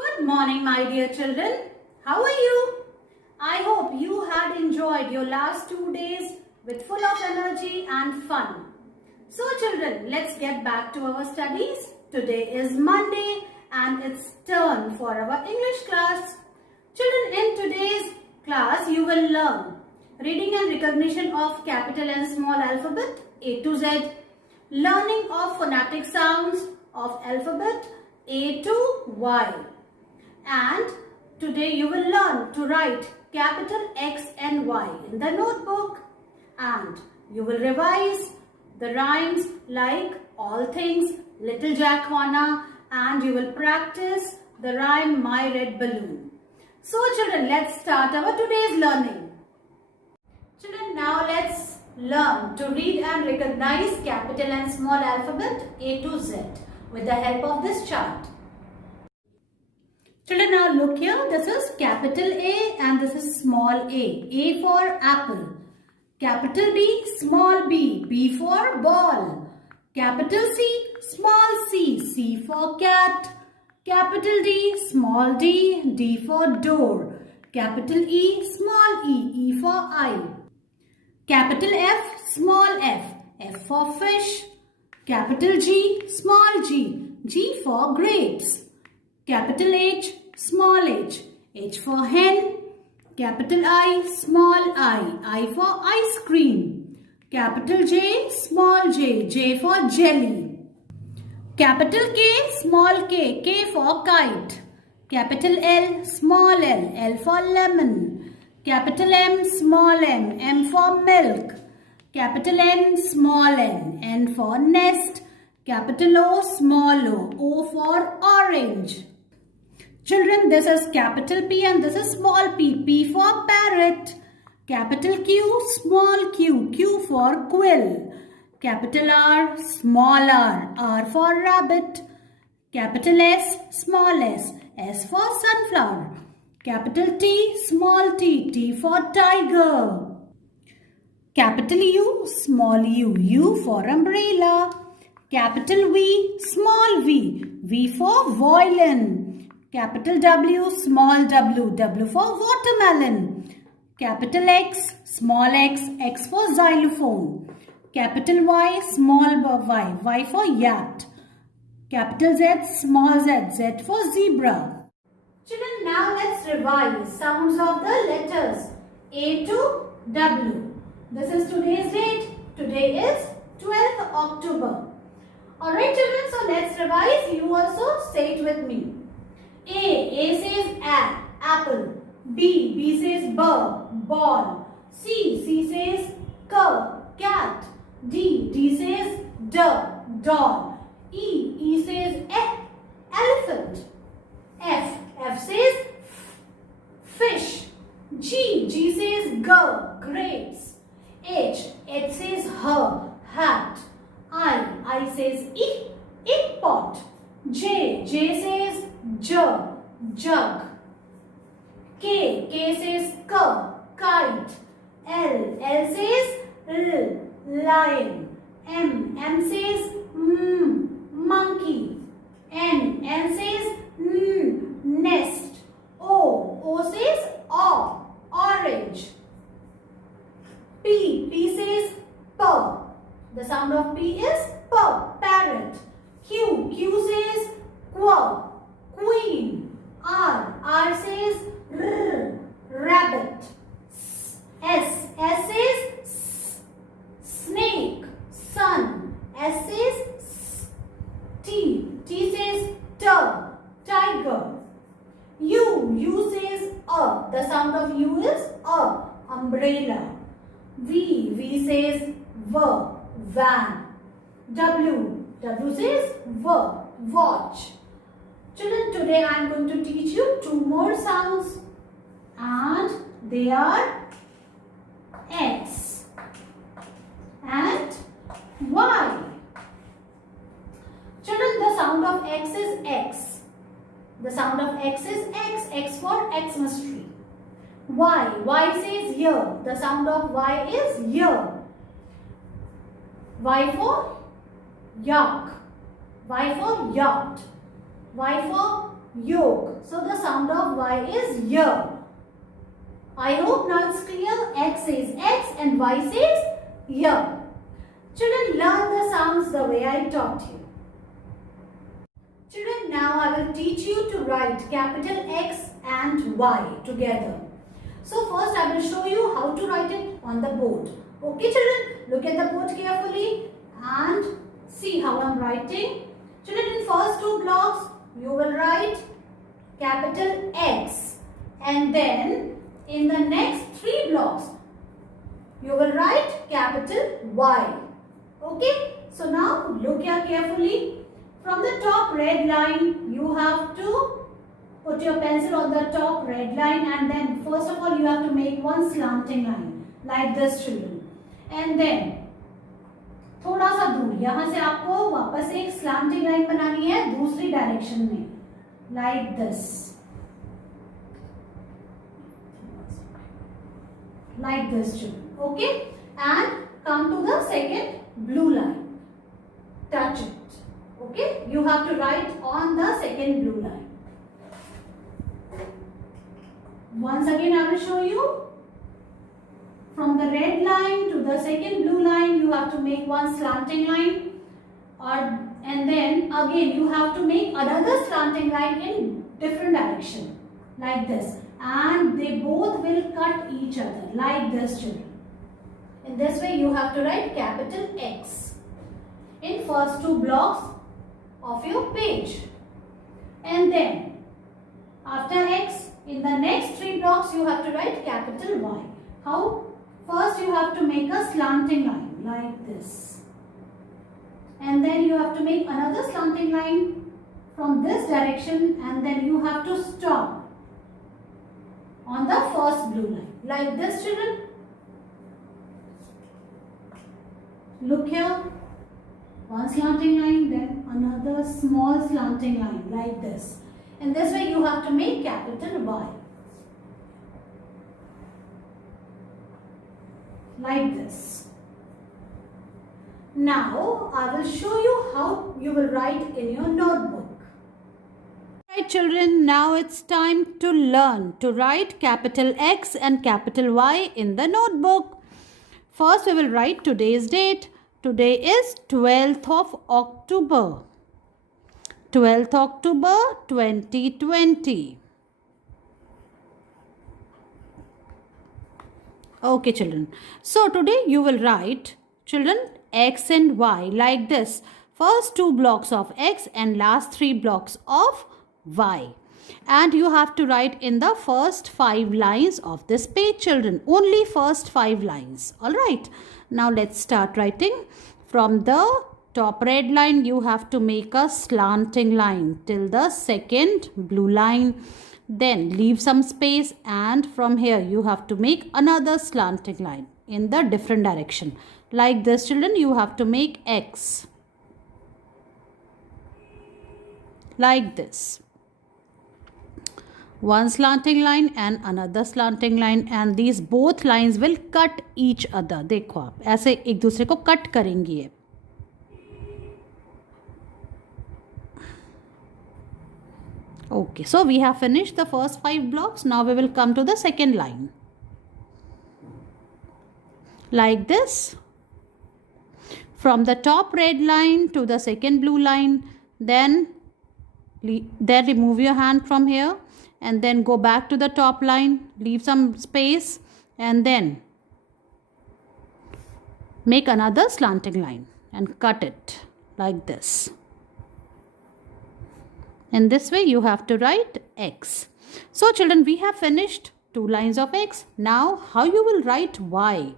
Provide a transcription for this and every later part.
Good morning, my dear children. How are you? I hope you had enjoyed your last 2 days with full of energy and fun. So children, let's get back to our studies. Today is Monday and it's turn for our English class. Children, in today's class you will learn reading and recognition of capital and small alphabet A to Z, learning of phonetic sounds of alphabet A to Y. And today you will learn to write capital X and Y in the notebook, and you will revise the rhymes like all things, Little Jack Horner, and you will practice the rhyme My Red Balloon. So children, let's start our today's learning. Children, now let's learn to read and recognize capital and small alphabet A to Z with the help of this chart. Children, now look here. This is capital A and this is small a. A for apple. Capital B, small b. B for ball. Capital C, small c. C for cat. Capital D, small d. D for door. Capital E, small e. E for eye. Capital F, small f. F for fish. Capital G, small g. G for grapes. Capital H, small h. H for hen. Capital I, small I. I for ice cream. Capital J, small j. J for jelly. Capital K, small k. K for kite. Capital L, small l. L for lemon. Capital M, small m. M for milk. Capital N, small n. N for nest. Capital O, small o. O for orange. Children, this is capital P and this is small p. P for parrot. Capital Q, small q. Q for quill. Capital R, small r. R for rabbit. Capital S, small s. S for sunflower. Capital T, small t. T for tiger. Capital U, small u. U for umbrella. Capital V, small v. V for violin. Capital W, small w. W for watermelon. Capital X, small x. X for xylophone. Capital Y, small y. Y for yacht. Capital Z, small z. Z for zebra. Children, now let's revise sounds of the letters A to W. This is today's date. Today is 12th October. Alright children, so let's revise. You also say it with me. A says apple. B says ball. C says cat. D says doll. E says elephant. F says fish. G says grapes. H says hat. I says pot. J says jug. K says kite. L says lion. M says monkey. N says nest. O says orange. P says the sound of P is parrot. Q says queen. R says rabbit. S says snake. Sun. S says T says tiger. U says the sound of U is umbrella. V says van. W says watch. Children, today I am going to teach you 2 more sounds, and they are X and Y. Children, the sound of X is X. The sound of X is X. X for Xmas tree. Y says year. The sound of Y is year. Y for yak. Y for yacht. Y for Yolk. So the sound of Y is Y. I hope now it's clear. X says X and Y says Y. Children, learn the sounds the way I taught you. Children, now I will teach you to write capital X and Y together. So first I will show you how to write it on the board. Okay children, look at the board carefully and see how I am writing. Children, in first two blocks you will write capital X, and then in the next three blocks you will write capital Y. Okay, so now look here carefully. From the top red line you have to put your pencil on the top red line, and then first of all you have to make one slanting line like this children, and then थोड़ा सा दूर यहाँ से आपको वापस एक slanting line बनानी है दूसरी डायरेक्शन में like this, children. Okay, and come to the second blue line, touch it. Okay, you have to write on the second blue line. Once again I will show you. From the red line to the second blue line you have to make one slanting line, and then again you have to make another slanting line in different direction like this, and they both will cut each other like this children. In this way you have to write capital X in first two blocks of your page, and then after X in the next three blocks you have to write capital Y. How? First you have to make a slanting line like this, and then you have to make another slanting line from this direction, and then you have to stop on the first blue line like this children. Look here, one slanting line, then another small slanting line like this. In this way you have to make capital Y like this. Now I will show you how you will write in your notebook. Right children, now it's time to learn to write capital X and capital Y in the notebook. First we will write today's date. Today is 12th of October. 12th October 2020. Okay children, so today you will write children X and Y like this. First two blocks of X and last three blocks of Y. And you have to write in the first 5 lines of this page children. Only first 5 lines. Alright. Now let's start writing. From the top red line you have to make a slanting line till the second blue line. Then leave some space, and from here you have to make another slanting line in the different direction. Like this children, you have to make X. Like this. One slanting line and another slanting line, and these both lines will cut each other. देखो आप ऐसे एक दूसरे को cut करेंगी ये. Okay, so we have finished the first 5 blocks. Now we will come to the second line. Like this. From the top red line to the second blue line, then remove your hand from here, and then go back to the top line, leave some space, and then make another slanting line and cut it like this. In this way you have to write X. So children, we have finished 2 lines of X. Now how you will write Y?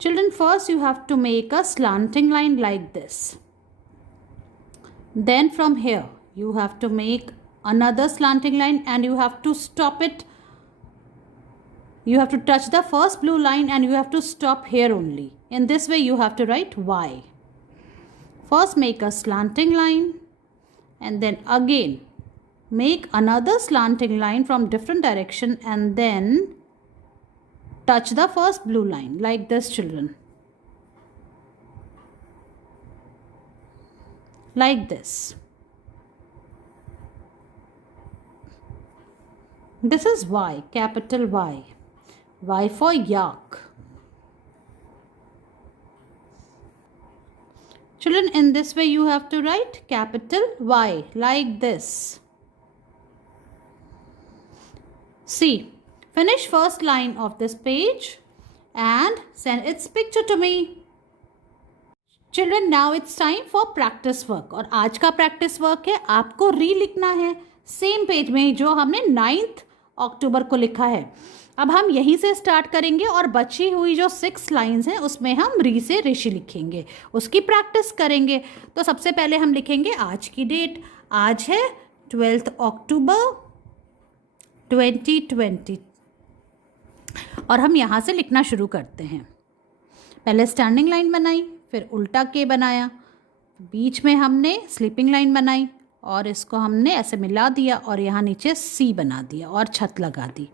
Children, first you have to make a slanting line like this. Then from here you have to make another slanting line, and you have to stop it. You have to touch the first blue line and you have to stop here only. In this way you have to write Y. First make a slanting line, and then again make another slanting line from different direction, and then touch the first blue line like this children. Like this. This is Y, capital Y. Y for yak. Children, in this way you have to write capital Y like this. See, finish first line of this page and send its picture to me. Children, now it's time for practice work. और आज का practice work है, आपको री लिखना है same page में जो हमने 9 अक्टूबर को लिखा है. अब हम यहीं से स्टार्ट करेंगे और बची हुई जो 6 लाइन्स हैं उसमें हम री से ऋषि लिखेंगे, उसकी प्रैक्टिस करेंगे. तो सबसे पहले हम लिखेंगे आज की डेट. आज है 12 अक्टूबर 2020 और हम यहाँ से लिखना शुरू करते हैं. पहले स्टैंडिंग लाइन बनाई, फिर उल्टा के बनाया, बीच में हमने स्लीपिंग लाइन बनाई और इसको हमने ऐसे मिला दिया और यहाँ नीचे सी बना दिया और छत लगा दी.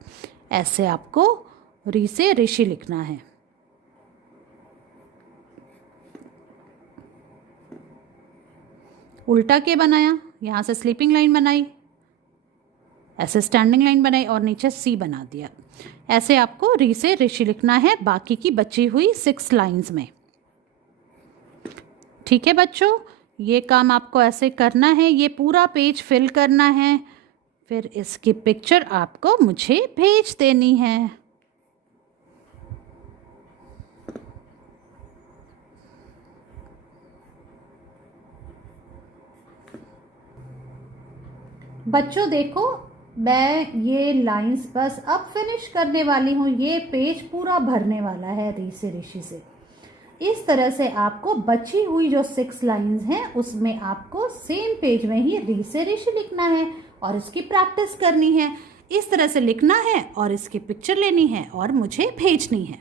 ऐसे आपको री से ऋषि लिखना है. उल्टा के बनाया, यहाँ से स्लीपिंग लाइन बनाई, ऐसे स्टैंडिंग लाइन बनाई और नीचे सी बना दिया. ऐसे आपको री से ऋषि लिखना है बाकी की बची हुई 6 लाइंस में. ठीक है बच्चों, ये काम आपको ऐसे करना है, ये पूरा पेज फिल करना है, फिर इसकी पिक्चर आपको मुझे भेज देनी है. बच्चों देखो, मैं ये लाइंस बस अब फिनिश करने वाली हूँ. ये पेज पूरा भरने वाला है री से ऋषि से. इस तरह से आपको बची हुई जो 6 लाइंस हैं उसमें आपको सेम पेज में ही री से ऋषि लिखना है और इसकी प्रैक्टिस करनी है. इस तरह से लिखना है और इसकी पिक्चर लेनी है और मुझे भेजनी है.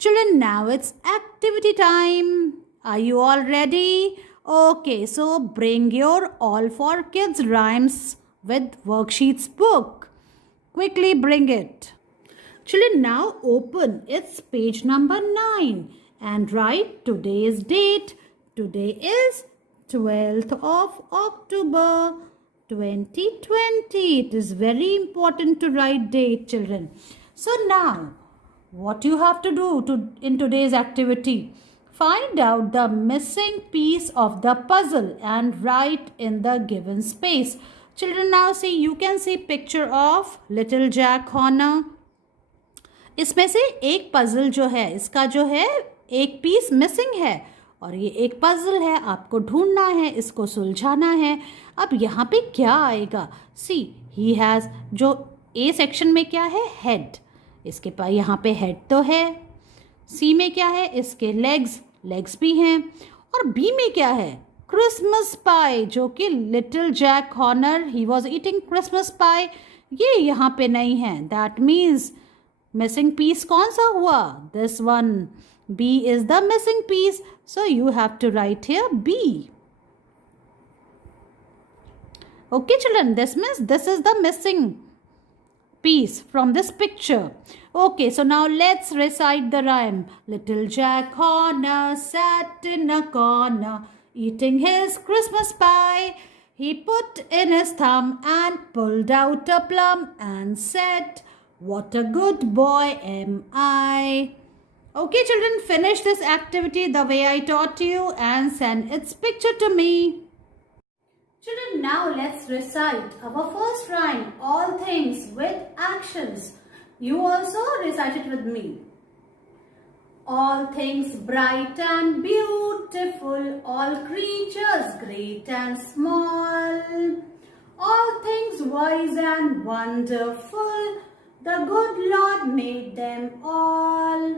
Children, now it's activity time. Are you all ready? Okay, so bring your All for Kids rhymes with worksheets book. Quickly bring it. Children, now open its page number 9 and write today's date. Today is 12th of October 2020. It is very important to write date, children. So now, what you have to do in today's activity? Find out the missing piece of the puzzle and write in the given space. Children, now see, you can see picture of little Jack Horner. इसमें से एक puzzle जो है, इसका जो है एक piece missing है और ये एक पजल है, आपको ढूंढना है, इसको सुलझाना है. अब यहाँ पे क्या आएगा? सी, ही हैज़, जो ए सेक्शन में क्या है? हेड. इसके पास यहाँ पे हेड तो है. सी में क्या है? इसके लेग्स भी हैं. और बी में क्या है? क्रिसमस पाई, जो कि little Jack Horner, he was eating Christmas pie. ये यहाँ पे नहीं है. दैट मीन्स मिसिंग पीस कौन सा हुआ? This one. B is the missing piece, so you have to write here B. Okay children, this means this is the missing piece from this picture. Okay, so now let's recite the rhyme. Little Jack Horner sat in a corner eating his Christmas pie. He put in his thumb and pulled out a plum and said, "What a good boy am I." Okay children, finish this activity the way I taught you and send its picture to me. Children, now let's recite our first rhyme, all things with actions. You also recite it with me. All things bright and beautiful, all creatures great and small, all things wise and wonderful, the good Lord made them all.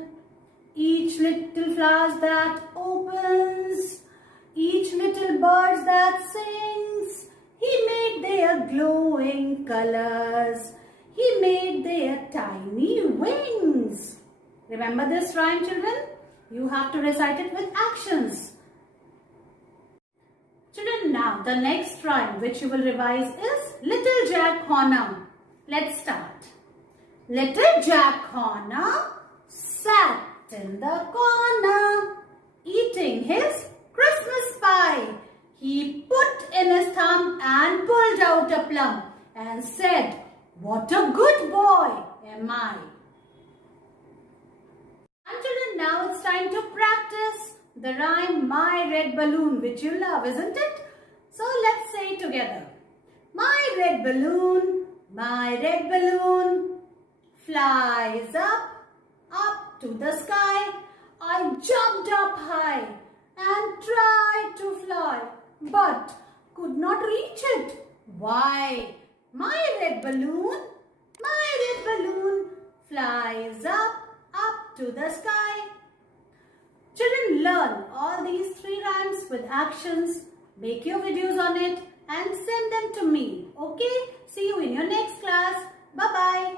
Each little flower that opens, each little bird that sings, he made their glowing colors, he made their tiny wings. Remember this rhyme, children? You have to recite it with actions. Children, now the next rhyme which you will revise is Little Jack Horner. Let's start. Little Jack Horner sat in the corner eating his Christmas pie. He put in his thumb and pulled out a plum and said, What a good boy am I. And children, now it's time to practice the rhyme My Red Balloon, which you love, isn't it? So let's say it together. My red balloon, flies up to the sky. I jumped up high and tried to fly, but could not reach it. Why? My red balloon flies up to the sky. Children, learn all these 3 rhymes with actions. Make your videos on it and send them to me. Okay? See you in your next class. Bye-bye.